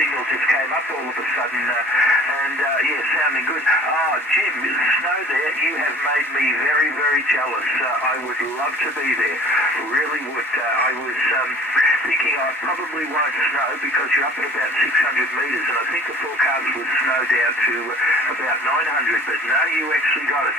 signal just came up all of a sudden, and yeah, sounding good. Oh, Jim, snow there, you have made me very, very jealous. I would love to be there, really would. I was thinking I probably won't snow because you're up at about 600 metres, and I think the forecast was snow down to about 900, but no, you actually got it.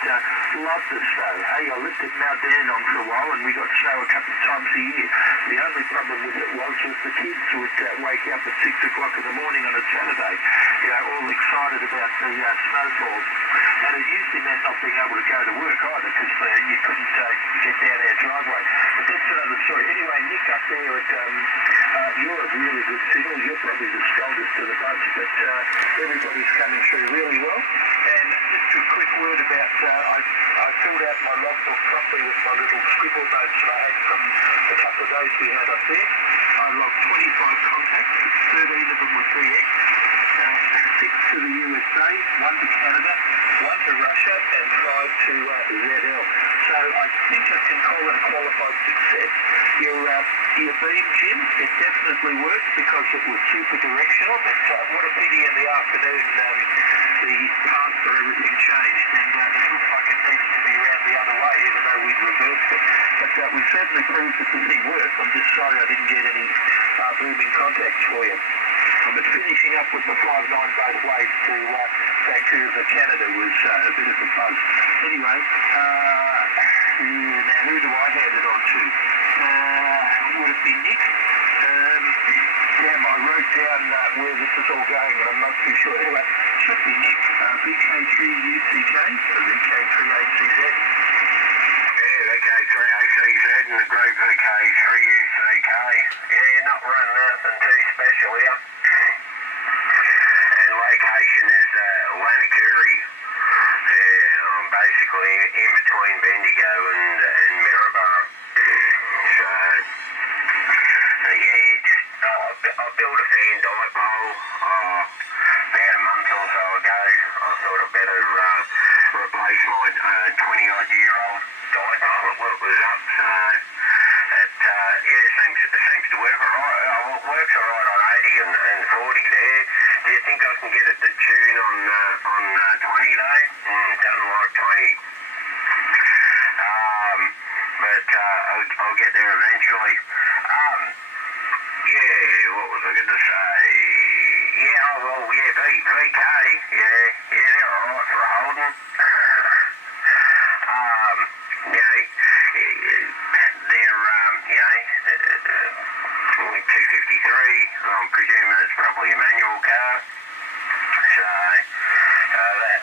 Love the snow. Hey, I lived at Mount Dandenong for a while, and we got snow a couple of times a year. The only problem with it was the kids would wake up at 6 o'clock in the morning on a Saturday, you know, all excited about the snowfall. And it usually meant not being able to go to work either because you couldn't get down our driveway. But that's another story. Anyway, Nick up there at you're a really good signal. You're probably the strongest of the bunch, but everybody's coming through really well. And just a quick word about, I filled out my logbook properly with my little scribble notes that I had from the couple of days we had up there. I logged 25 contacts, 13 of them were PX, 6 to the USA, 1 to Canada, 1 to Russia, and 5 to ZL. So I think I can call it a qualified success. Your beam, Jim, it definitely worked because it was super directional, but what a pity in the afternoon the path for everything changed, and it looks like it needs to be around the other way, even though we'd reversed it. But we certainly proved that the thing worked. I'm just sorry I didn't get any booming contacts for you. But finishing up with the 5-9 both ways to Vancouver, Canada was a bit of a buzz. Anyway, now who do I hand it on to? Would it be Nick? Damn, I wrote down where this is all going, but I'm not too sure. Anyway, it should be Nick. VK3UCK, or VK3ACZ. Yeah, VK3ACZ and the group VK3UCK. Yeah, not running nothing too special here. And location is Wanakuri. Yeah, I'm basically in between Bendigo and Maryborough. So, yeah, I built a fan dipole about a month or so ago. I thought I'd better replace my 20-odd-year-old dipole that was up. So, it seems to work alright. It works alright on 80 and 40 there. Do you think I can get it to tune on 20 though? Doesn't like 20. But I'll get there eventually. Yeah, what was I going to say? Yeah, VK, yeah, they're alright for holding. They're 253. I'm presuming it's probably a manual car. So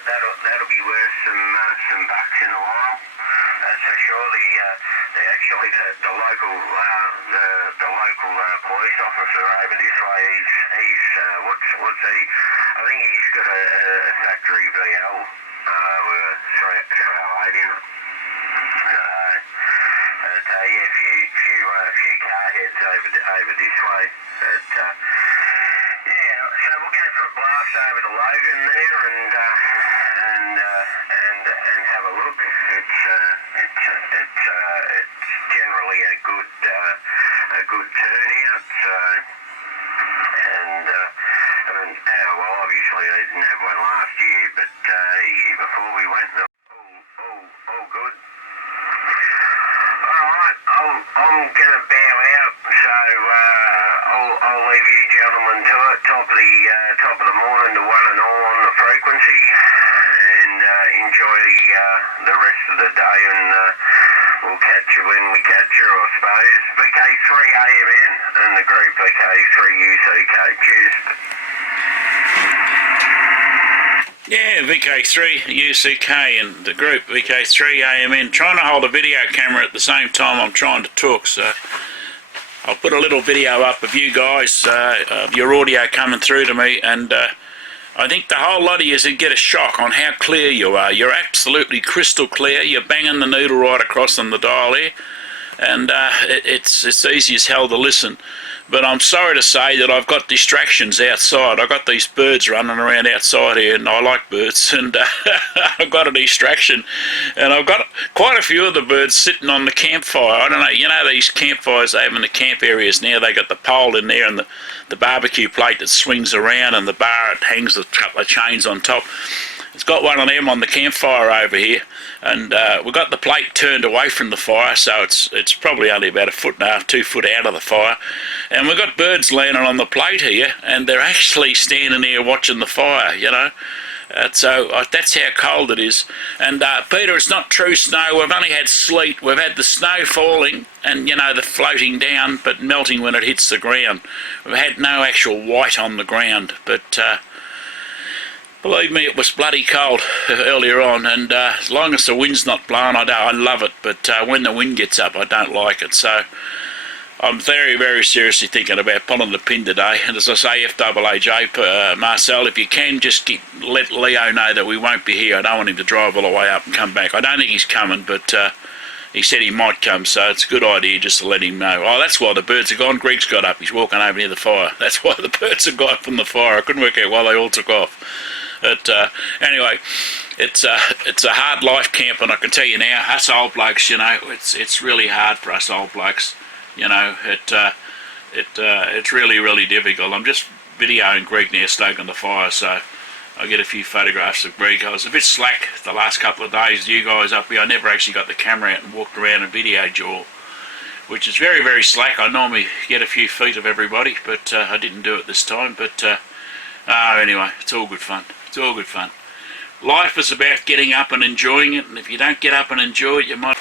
that'll be worth some bucks in a while. That's for sure. The local police officer over this way. He's what's he? I think he's got a factory VL with a 308 in it. Yeah, a few car heads over this way. But yeah, so we'll go for a blast over to Logan there and have a look. It's generally a good turnout. So well, obviously they didn't have one last year, but the year before we went, all good. Alright, I'm gonna bow out, so I'll leave you gentlemen to it. Top of the morning to one and all on the frequency, and enjoy the rest of the day, and we'll catch you when we catch you, I suppose. VK3AMN and the group VK3UCK. Cheers. Yeah, VK3UCK and the group VK3AMN, trying to hold a video camera at the same time I'm trying to talk, so I'll put a little video up of you guys, of your audio coming through to me, and I think the whole lot of you should get a shock on how clear you are. You're absolutely crystal clear. You're banging the needle right across on the dial here, and it's easy as hell to listen. But I'm sorry to say that I've got distractions outside. I've got these birds running around outside here, and I like birds, and I've got a distraction. And I've got quite a few of the birds sitting on the campfire. I don't know, you know these campfires they have in the camp areas now, they got the pole in there and the barbecue plate that swings around, and the bar, it hangs a couple of chains on top. It's got one of them on the campfire over here, and we've got the plate turned away from the fire, so it's probably only about 1.5 foot, 2 foot out of the fire. And we've got birds landing on the plate here, and they're actually standing there watching the fire, you know. So that's how cold it is. And Peter, it's not true snow. We've only had sleet. We've had the snow falling and, you know, the floating down, but melting when it hits the ground. We've had no actual white on the ground, but believe me, it was bloody cold earlier on, and as long as the wind's not blowing, I love it, but when the wind gets up, I don't like it. So I'm very, very seriously thinking about pulling the pin today. And as I say, FAAJ, Marcel, if you can, just let Leo know that we won't be here. I don't want him to drive all the way up and come back. I don't think he's coming, but he said he might come, so it's a good idea just to let him know. Oh, that's why the birds are gone. Greg's got up. He's walking over near the fire. That's why the birds are gone from the fire. I couldn't work out why they all took off. But anyway, it's a hard life camping, I can tell you now. Us old blokes, you know, it's really hard for us old blokes. You know, it's really, really difficult. I'm just videoing Greg now stoking the fire, so I get a few photographs of Greg. I was a bit slack the last couple of days, you guys up here. I never actually got the camera out and walked around and videoed you all, which is very, very slack. I normally get a few feet of everybody, but I didn't do it this time. But anyway, it's all good fun. It's all good fun. Life is about getting up and enjoying it, and if you don't get up and enjoy it, you might...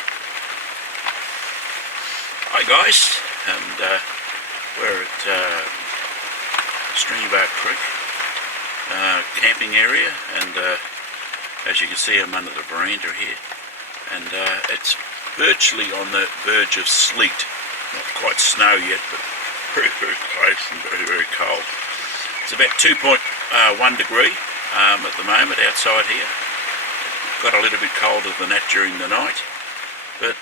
Hi guys, and we're at Stringybark Creek camping area, and as you can see, I'm under the veranda here, and it's virtually on the verge of sleet. Not quite snow yet, but very, very close and very, very cold. It's about 2.1 degree at the moment outside here. Got a little bit colder than that during the night, but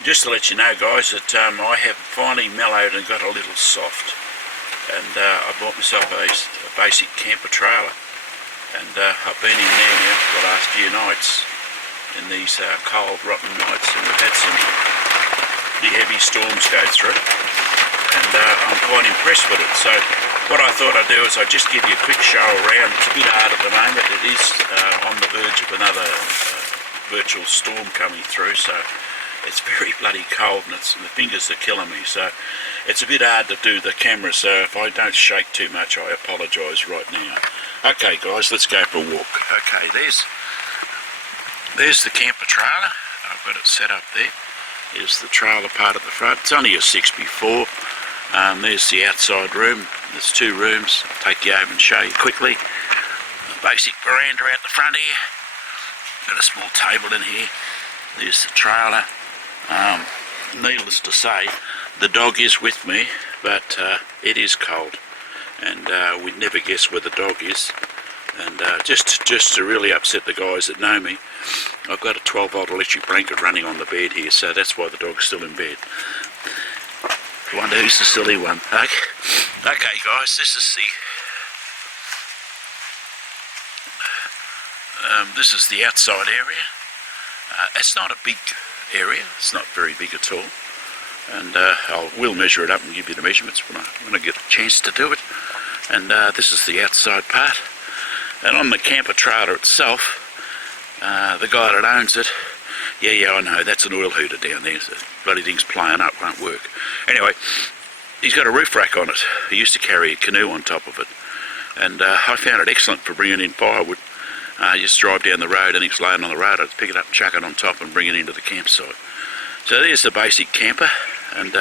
just to let you know, guys, that I have finally mellowed and got a little soft, and I bought myself a basic camper trailer, and I've been in there now for the last few nights in these cold, rotten nights, and we've had some pretty heavy storms go through, and I'm quite impressed with it. So what I thought I'd do is I'd just give you a quick show around. It's a bit hard at the moment. It is on the verge of another virtual storm coming through, so it's very bloody cold, and the fingers are killing me, so it's a bit hard to do the camera, so if I don't shake too much, I apologise right now. Okay guys, let's go for a walk. Okay, there's the camper trailer. I've got it set up there. Here's the trailer part at the front. It's only a 6x4. There's the outside room. There's 2 rooms. I'll take you over and show you quickly. The basic veranda out the front here. Got a small table in here. There's the trailer. Needless to say, the dog is with me, but it is cold, and we'd never guess where the dog is. And just to really upset the guys that know me, I've got a 12-volt electric blanket running on the bed here, so that's why the dog's still in bed. I wonder who's the silly one. Okay guys, this is the outside area. It's not a big area, it's not very big at all, and we'll measure it up and give you the measurements when I get a chance to do it. And this is the outside part, and on the camper trailer itself, the guy that owns it, yeah I know, that's an oil heater down there, so the bloody thing's playing up, won't work. Anyway, he's got a roof rack on it. He used to carry a canoe on top of it, and I found it excellent for bringing in firewood. You just drive down the road, and it's laying on the road. I'd pick it up, chuck it on top, and bring it into the campsite. So there's the basic camper, and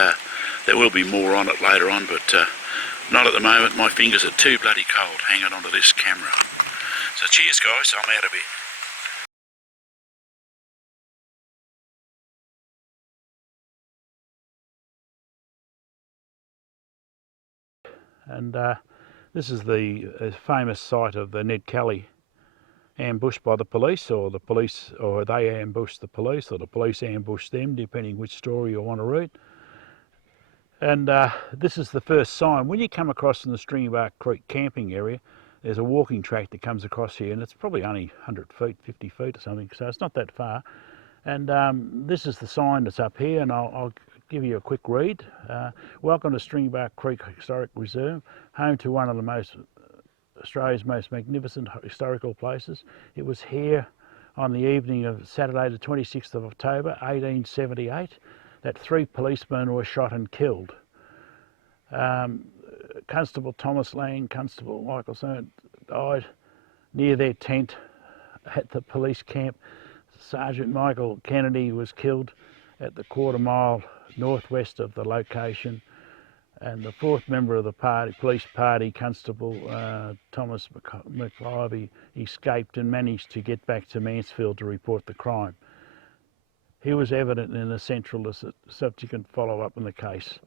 there will be more on it later on, but not at the moment. My fingers are too bloody cold hanging onto this camera. So cheers guys, I'm out of here. And this is the famous site of the Ned Kelly ambushed by the police, or they ambushed the police, or the police ambushed them, depending which story you want to read. And this is the first sign. When you come across in the Stringybark Creek camping area, there's a walking track that comes across here, and it's probably only 100 feet, 50 feet or something, so it's not that far. And this is the sign that's up here, and I'll give you a quick read. Welcome to Stringybark Creek Historic Reserve, home to one of the Australia's most magnificent historical places. It was here on the evening of Saturday the 26th of October 1878 that 3 policemen were shot and killed. Constable Thomas Lang, Constable Michael Soane died near their tent at the police camp. Sergeant Michael Kennedy was killed at the quarter-mile northwest of the location, and the 4th member of the police party, Constable Thomas McIvy, escaped and managed to get back to Mansfield to report the crime. He was evident in the central subsequent follow-up in the case,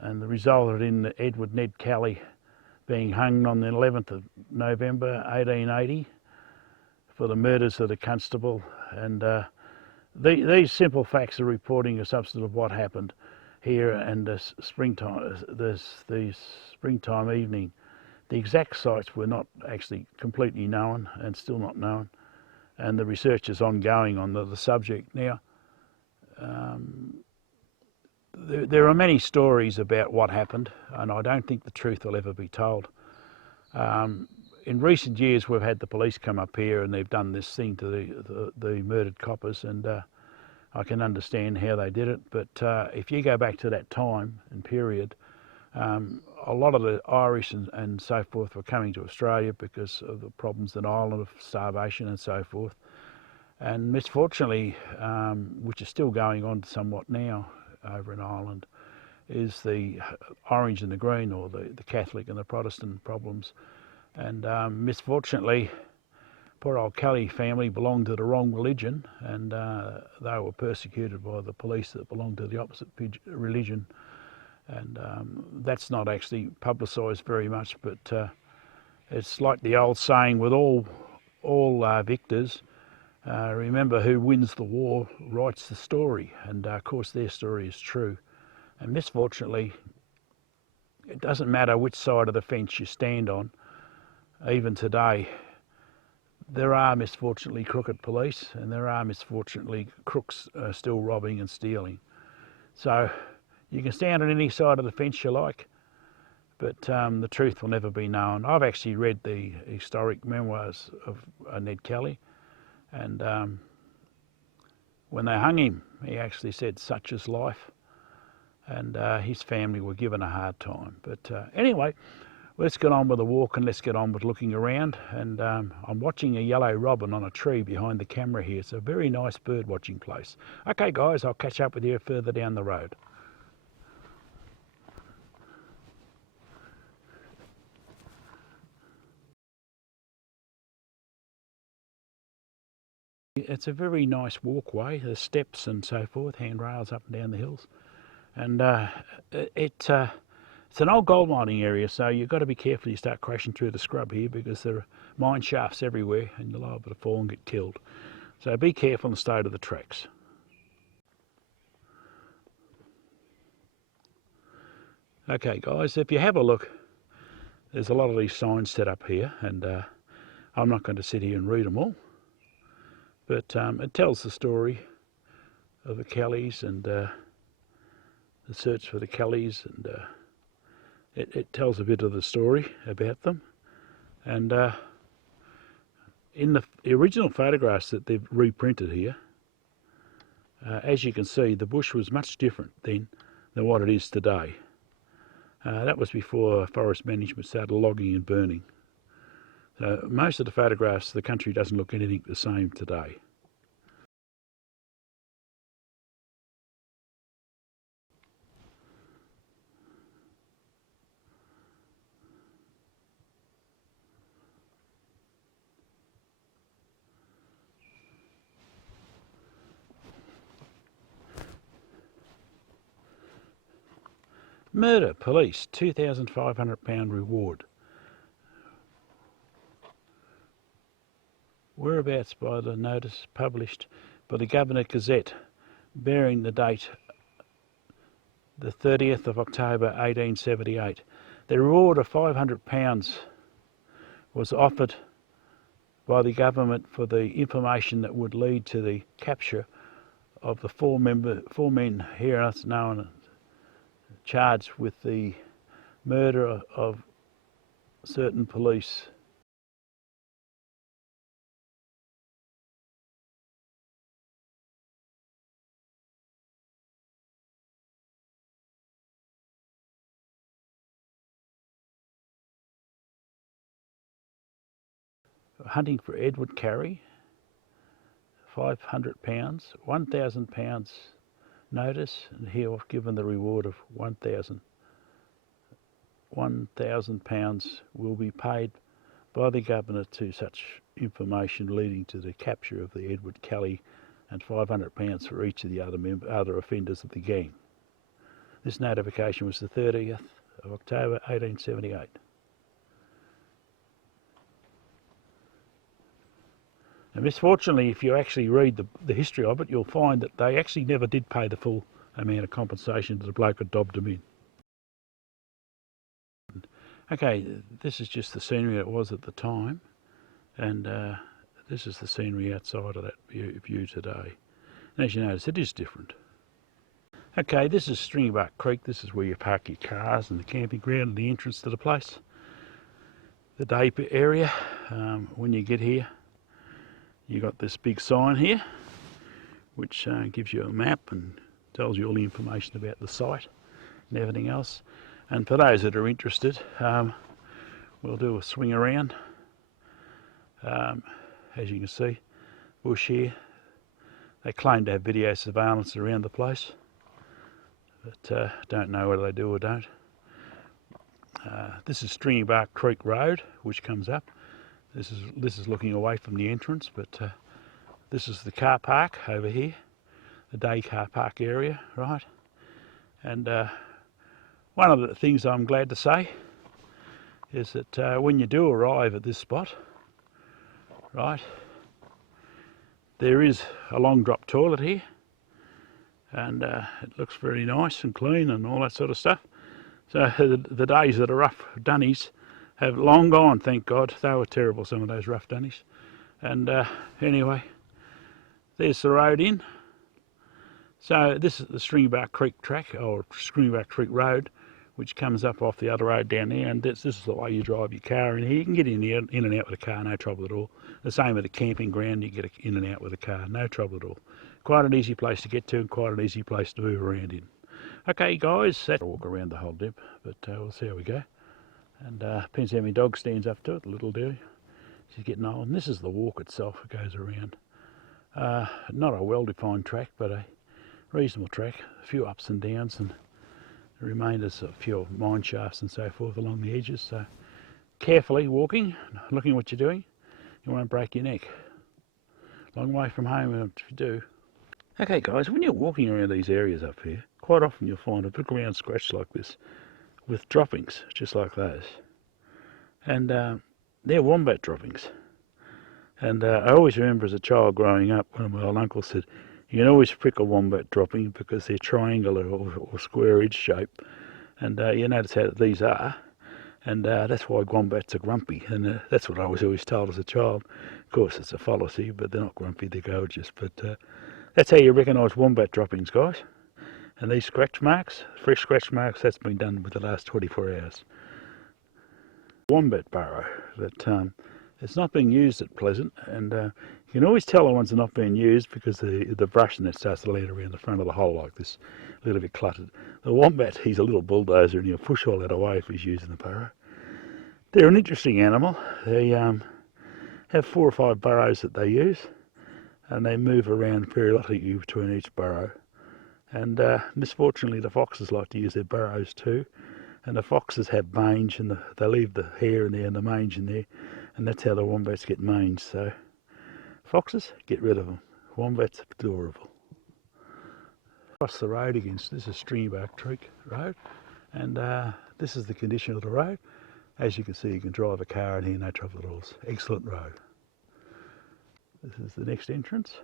and resulted in Edward Ned Kelly being hung on the 11th of November 1880 for the murders of the constable. And these simple facts are reporting a substance of what happened here, and the springtime evening. The exact sites were not actually completely known and still not known, and the research is ongoing on the subject now. There are many stories about what happened, and I don't think the truth will ever be told. In recent years, we've had the police come up here and they've done this thing to the murdered coppers, and I can understand how they did it. But if you go back to that time and period, a lot of the Irish and so forth were coming to Australia because of the problems in Ireland of starvation and so forth. And misfortunately, which is still going on somewhat now over in Ireland, is the orange and the green, or the Catholic and the Protestant problems. And misfortunately, poor old Kelly family belonged to the wrong religion, and they were persecuted by the police that belonged to the opposite religion. And that's not actually publicised very much, but it's like the old saying with all victors, remember, who wins the war writes the story, and of course their story is true. And misfortunately, it doesn't matter which side of the fence you stand on, even today, there are misfortunately crooked police, and there are misfortunately crooks still robbing and stealing. So you can stand on any side of the fence you like, but the truth will never be known. I've actually read the historic memoirs of Ned Kelly, and when they hung him, he actually said, "Such is life," and his family were given a hard time. But anyway, let's get on with the walk, and let's get on with looking around. And I'm watching a yellow robin on a tree behind the camera here. It's a very nice bird watching place. Okay guys, I'll catch up with you further down the road. It's a very nice walkway. There's steps and so forth, handrails up and down the hills, and it's an old gold mining area, so you've got to be careful you start crashing through the scrub here, because there are mine shafts everywhere and you're liable to fall and get killed. So be careful and stay to the tracks. Okay guys, if you have a look, there's a lot of these signs set up here, and I'm not going to sit here and read them all. But it tells the story of the Kellys and the search for the Kellys, and it tells a bit of the story about them. And in the original photographs that they've reprinted here, as you can see, the bush was much different then than what it is today. That was before forest management started logging and burning. Most of the photographs, the country doesn't look anything the same today. Murder, police, £2,500 reward. Whereabouts by the notice published by the Governor Gazette, bearing the date the 30th of October 1878. The reward of £500 was offered by the government for the information that would lead to the capture of the four men here known charged with the murder of certain police. Hunting for Edward Carey, £500, £1,000 notice, and here I've given the reward of £1,000 will be paid by the governor to such information leading to the capture of the Edward Kelly, and £500 for each of the other offenders of the gang. This notification was the 30th of October 1878. And misfortunately, if you actually read the history of it, you'll find that they actually never did pay the full amount of compensation to the bloke that dobbed them in. Okay, this is just the scenery it was at the time, and this is the scenery outside of that view today. And as you notice, it is different. Okay, this is Stringybark Creek. This is where you park your cars and the camping ground and the entrance to the place. The day area, when you get here, you got this big sign here which gives you a map and tells you all the information about the site and everything else. And for those that are interested, we'll do a swing around. As you can see, bush here. They claim to have video surveillance around the place, but don't know whether they do or don't. This is Stringybark Creek Road, which comes up. This is looking away from the entrance, but this is the car park over here, the day car park area, right? And one of the things I'm glad to say is that when you do arrive at this spot, right, there is a long drop toilet here, and it looks very nice and clean and all that sort of stuff. So the days that are rough dunnies have long gone, thank God. They were terrible, some of those rough dunnies. And anyway, there's the road in. So this is the Stringybark Creek track, or Stringybark Creek Road, which comes up off the other road down there, and this is the way you drive your car in here. You can get in and out with a car, no trouble at all. The same with the camping ground, you get in and out with a car, no trouble at all. Quite an easy place to get to and quite an easy place to move around in. Okay guys, that's a walk around the whole dip, but we'll see how we go. And depends how many dog stands up to it, the little dearie. She's getting old, and this is the walk itself. It goes around. Not a well-defined track, but a reasonable track. A few ups and downs, and the remainders of a few mine shafts and so forth along the edges. So carefully walking, looking what you're doing. You won't break your neck. Long way from home if you do. Okay guys, when you're walking around these areas up here, quite often you'll find a big round scratch like this with droppings just like those, and they're wombat droppings. And I always remember as a child growing up, one of my old uncles said, you can always prick a wombat dropping because they're triangular or square edge shape, and you notice how these are, and that's why wombats are grumpy, and that's what I was always told as a child. Of course it's a fallacy, but they're not grumpy, they're gorgeous. But that's how you recognise wombat droppings, guys. And these scratch marks, fresh scratch marks, that's been done with the last 24 hours. Wombat burrow that it's not being used at Pleasant, and you can always tell the ones are not being used because the brush in it starts to land around the front of the hole like this, a little bit cluttered. The wombat, he's a little bulldozer and he'll push all that away if he's using the burrow. They're an interesting animal. They have 4 or 5 burrows that they use, and they move around periodically between each burrow. And misfortunately the foxes like to use their burrows too, and the foxes have mange, and they leave the hair in there and the mange in there, and that's how the wombats get mange. So foxes, get rid of them. Wombats, adorable. Across the road again, so this is Stringybark Creek Road, and this is the condition of the road. As you can see, you can drive a car in here, no trouble at all. Excellent road. This is the next entrance.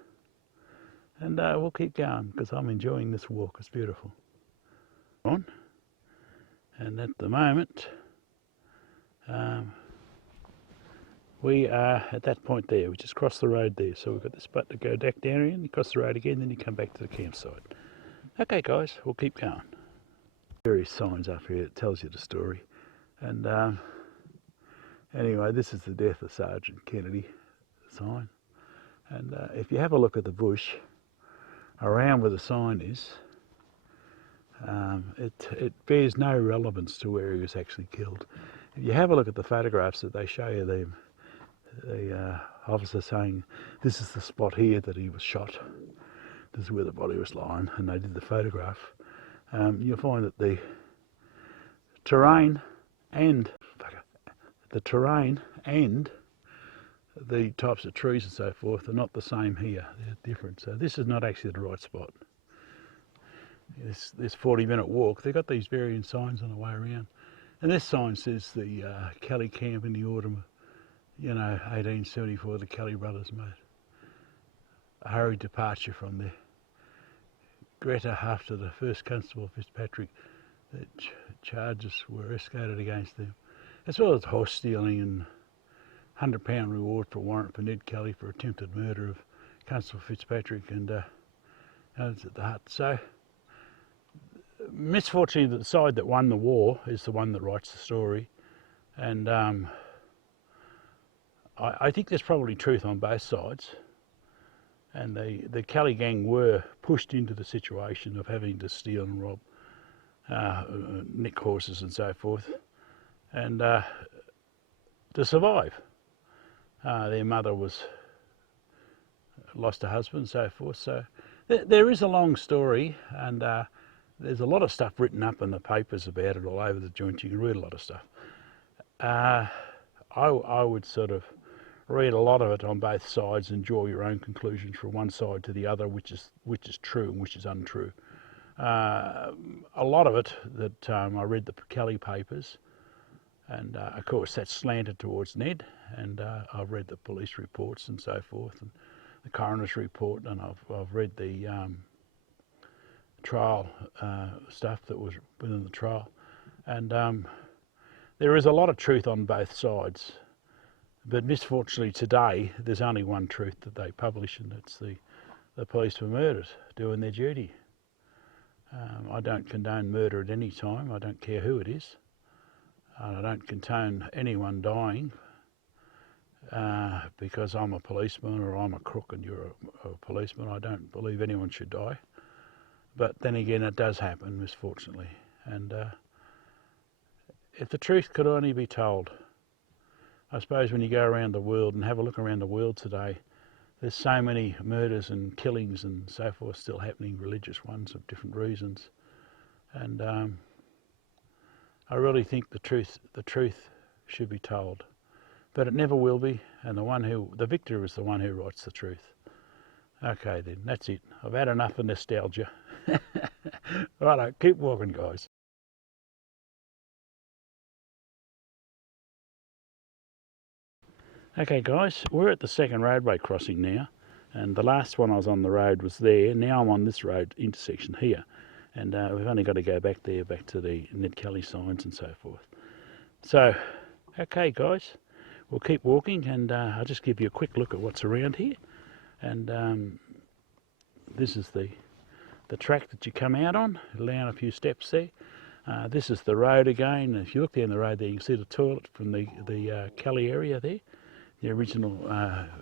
And we'll keep going because I'm enjoying this walk. It's beautiful. on. And at the moment, we are at that point there. We just crossed the road there. So we've got this button to go back down here, and you cross the road again, then you come back to the campsite. Okay guys, we'll keep going. Various signs up here, it tells you the story. And anyway, this is the death of Sergeant Kennedy sign. And if you have a look at the bush around where the sign is, it bears no relevance to where he was actually killed. If you have a look at the photographs that they show you, the officer saying this is the spot here that he was shot, this is where the body was lying, and they did the photograph, you'll find that the terrain and the types of trees and so forth are not the same here. They're different. So this is not actually the right spot. This 40-minute walk, they've got these varying signs on the way around. And this sign says the Kelly camp in the autumn, 1874, the Kelly brothers made a hurried departure from there. Greta, after the first Constable Fitzpatrick, the charges were escalated against them, as well as horse stealing and £100 reward for warrant for Ned Kelly for attempted murder of Constable Fitzpatrick and others at the hut. So, misfortunately, the side that won the war is the one that writes the story, and I think there's probably truth on both sides. And the Kelly gang were pushed into the situation of having to steal and rob, nick horses and so forth, and to survive. Their mother lost her husband and so forth. So there is a long story, and there's a lot of stuff written up in the papers about it all over the joint. You can read a lot of stuff. I would sort of read a lot of it on both sides and draw your own conclusions from one side to the other, which is true and which is untrue. A lot of it that I read the Kelly papers, and of course that's slanted towards Ned, and I've read the police reports and so forth, and the coroner's report, and I've read the trial stuff that was within the trial, and there is a lot of truth on both sides. But misfortunately today, there's only one truth that they publish, and it's the police were murdered doing their duty. I don't condone murder at any time. I don't care who it is. I don't condone anyone dying because I'm a policeman or I'm a crook and you're a policeman. I don't believe anyone should die. But then again, it does happen, misfortunately. And if the truth could only be told, I suppose when you go around the world and have a look around the world today, there's so many murders and killings and so forth still happening, religious ones of different reasons. And I really think the truth should be told. But it never will be, and the victor is the one who writes the truth. Okay then, that's it. I've had enough of nostalgia. Righto, keep walking guys. Okay guys, we're at the second roadway crossing now, and the last one I was on the road was there. Now I'm on this road intersection here, and we've only got to go back there, back to the Ned Kelly signs and so forth. So, okay guys, we'll keep walking, and I'll just give you a quick look at what's around here. And this is the track that you come out on, down a few steps there. This is the road again. If you look down the road there, you can see the toilet from the Kelly area there, the original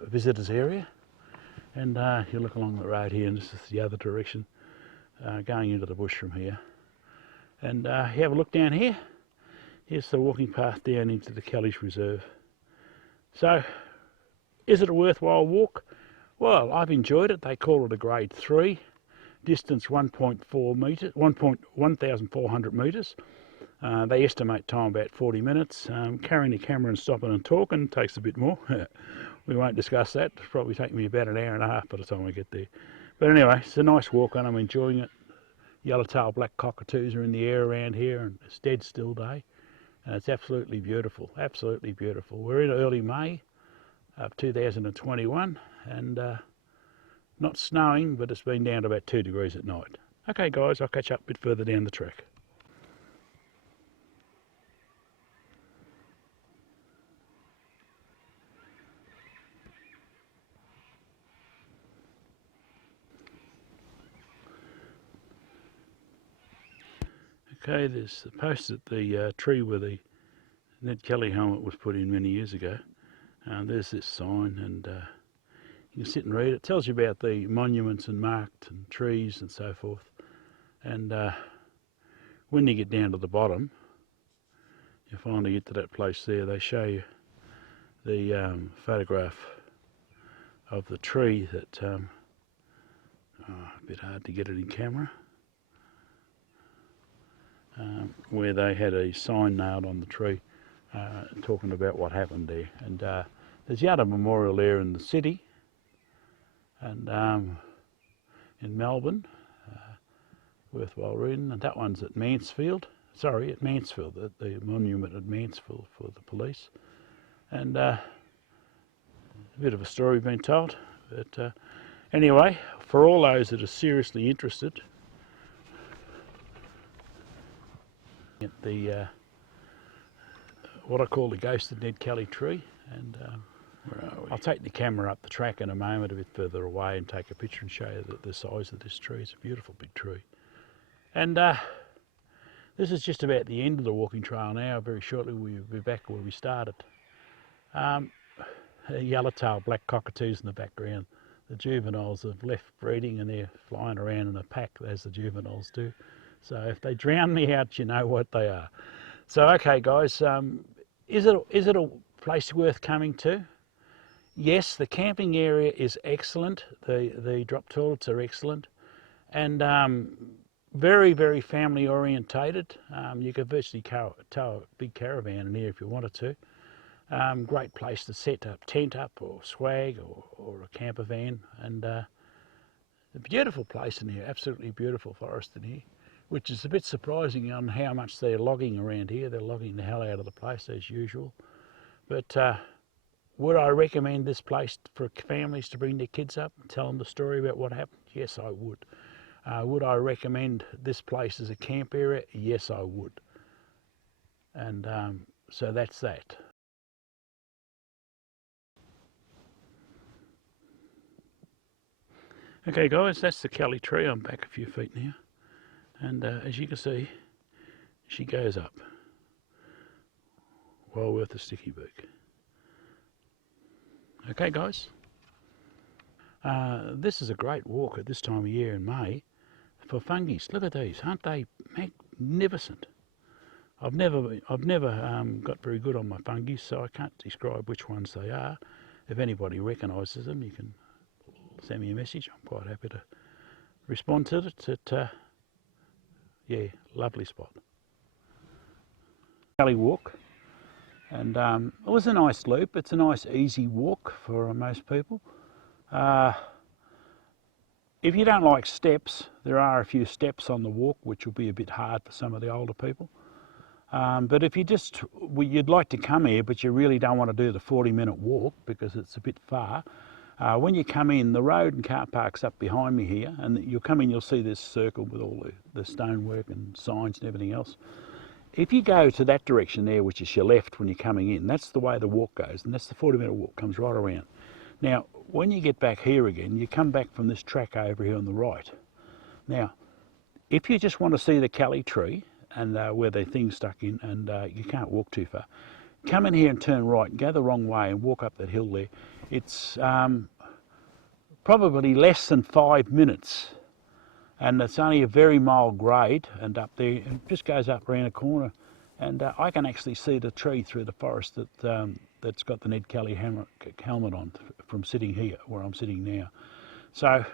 visitors area. And you look along the road here, and this is the other direction, going into the bush from here. And you have a look down here. Here's the walking path down into the Kelly's Reserve. So, is it a worthwhile walk? Well, I've enjoyed it. They call it a grade 3. Distance 1.4 metres, 1,400 metres. They estimate time about 40 minutes. Carrying a camera and stopping and talking takes a bit more. We won't discuss that. It'll probably take me about an hour and a half by the time we get there. But anyway, it's a nice walk and I'm enjoying it. Yellowtail black cockatoos are in the air around here, and it's dead still day. And it's absolutely beautiful, absolutely beautiful. We're in early May of 2021, and not snowing, but it's been down to about 2 degrees at night. Okay guys, I'll catch up a bit further down the track. Okay, there's the post at the tree where the Ned Kelly helmet was put in many years ago. There's this sign, and you can sit and read it. It tells you about the monuments and marked and trees and so forth. And when you get down to the bottom, you finally get to that place there, they show you the photograph of the tree that, a bit hard to get it in camera, where they had a sign nailed on the tree talking about what happened there. And there's yet a memorial there in the city, and in Melbourne, worthwhile reading. And that one's at Mansfield. Sorry, at Mansfield, the monument at Mansfield for the police. And a bit of a story being told. But anyway, for all those that are seriously interested, at the what I call the ghost of Ned Kelly tree, and I'll take the camera up the track in a moment, a bit further away, and take a picture and show you the size of this tree. It's a beautiful big tree. And this is just about the end of the walking trail now. Very shortly we'll be back where we started. Yellowtail black cockatoos in the background. The juveniles have left breeding and they're flying around in a pack as the juveniles do. So if they drown me out, you know what they are. So okay guys, is it a place worth coming to? Yes, the camping area is excellent. The drop toilets are excellent, and very, very family orientated. You could virtually tow a big caravan in here if you wanted to. Great place to set a tent up, or swag, or a camper van, and a beautiful place in here. Absolutely beautiful forest in here, which is a bit surprising on how much they're logging around here. They're logging the hell out of the place as usual. But would I recommend this place for families to bring their kids up and tell them the story about what happened? Yes, I would. Would I recommend this place as a camp area? Yes, I would. And so that's that. Okay guys, that's the Kelly tree. I'm back a few feet now. And as you can see, she goes up. Well worth a sticky beak. Okay guys, this is a great walk at this time of year in May for fungus. Look at these, aren't they magnificent? I've never got very good on my fungus, so I can't describe which ones they are. If anybody recognises them, you can send me a message. I'm quite happy to respond to it. Yeah, lovely spot. Valley walk. And it was a nice loop. It's a nice easy walk for most people. If you don't like steps, there are a few steps on the walk which will be a bit hard for some of the older people. But if you'd like to come here but you really don't want to do the 40-minute walk because it's a bit far, when you come in, the road and car park's up behind me here, and you'll come in, you'll see this circle with all the stonework and signs and everything else. If you go to that direction there, which is your left when you're coming in, that's the way the walk goes, and that's the 40-minute walk, comes right around. Now, when you get back here again, you come back from this track over here on the right. Now, if you just want to see the Kelly tree, and where the thing's stuck in, and you can't walk too far, come in here and turn right, and go the wrong way and walk up that hill there. It's probably less than 5 minutes. And it's only a very mild grade, and up there it just goes up around a corner, and I can actually see the tree through the forest that's got the Ned Kelly helmet on from sitting here where I'm sitting now. So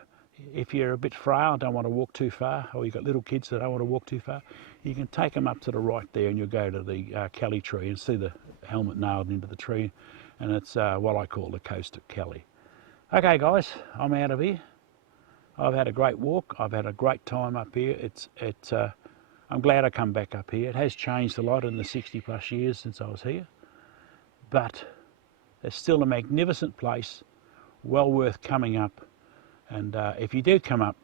if you're a bit frail, don't want to walk too far, or you've got little kids that don't want to walk too far, you can take them up to the right there and you'll go to the Kelly tree and see the helmet nailed into the tree, and it's what I call the coast of Kelly. Okay guys, I'm out of here. I've had a great walk. I've had a great time up here. I'm glad I come back up here. It has changed a lot in the 60+ years since I was here, but it's still a magnificent place, well worth coming up. And if you do come up,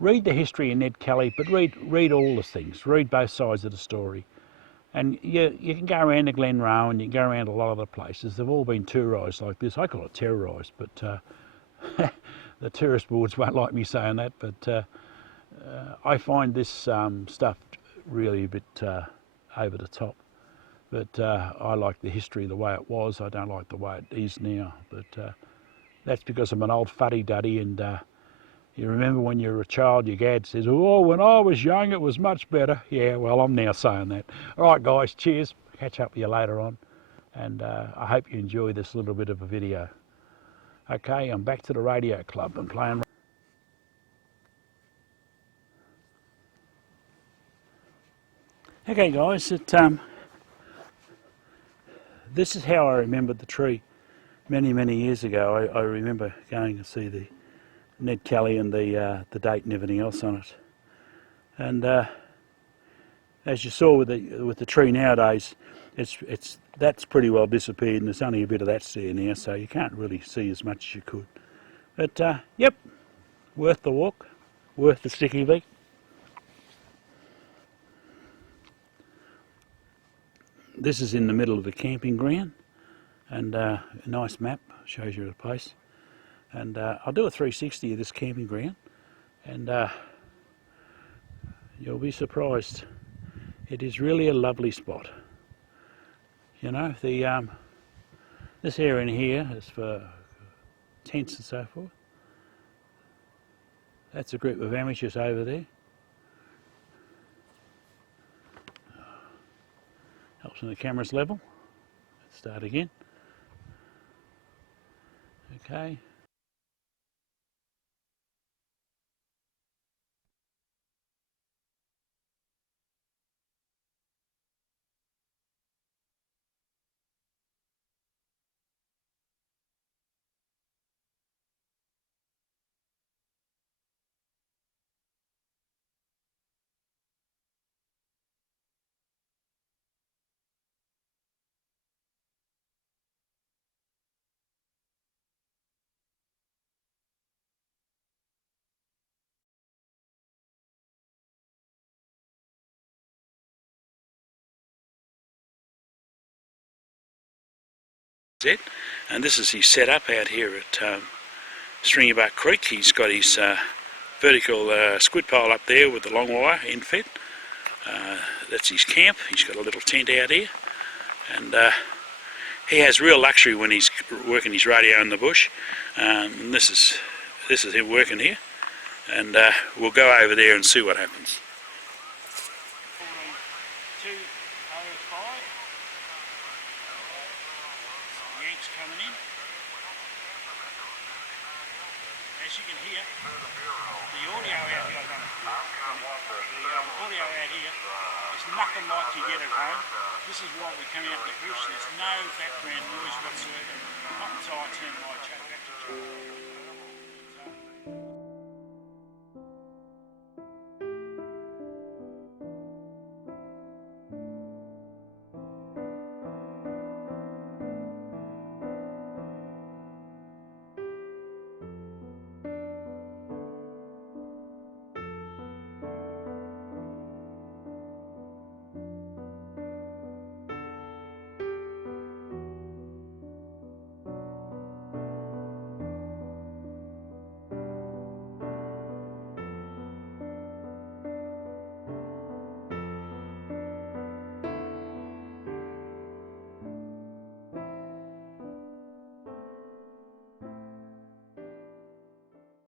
read the history of Ned Kelly, but read all the things. Read both sides of the story. And you can go around to Glenroe and you can go around a lot of the places. They've all been tourised like this. I call it terrorised, but the tourist boards won't like me saying that, but I find this stuff really a bit over the top. But I like the history the way it was. I don't like the way it is now. But that's because I'm an old fuddy-duddy, and you remember when you were a child, your dad says, oh, when I was young it was much better. Yeah, well, I'm now saying that. All right, guys, cheers. Catch up with you later on. And I hope you enjoy this little bit of a video. Okay, I'm back to the radio club and playing. Okay, guys, this is how I remembered the tree many, many years ago. I remember going to see the Ned Kelly and the date and everything else on it. And as you saw with the tree nowadays, that's pretty well disappeared, and there's only a bit of that there now, so you can't really see as much as you could. But yep, worth the walk, worth the sticky beak. This is in the middle of the camping ground, and a nice map shows you the place. And I'll do a 360 of this camping ground, and you'll be surprised. It is really a lovely spot. You know, this area in here is for tents and so forth. That's a group of amateurs over there. Helps when the camera's level. Let's start again. Okay. It. And this is his setup out here at Stringybark Creek. He's got his vertical squid pole up there with the long wire end fed. That's his camp. He's got a little tent out here, and he has real luxury when he's working his radio in the bush. And this is him working here, and we'll go over there and see what happens. Coming in. As you can hear, the audio out here, the audio out here is nothing like you get at home. This is why we come out in the bush. There's no background noise whatsoever. Not until I turn my chat back to you.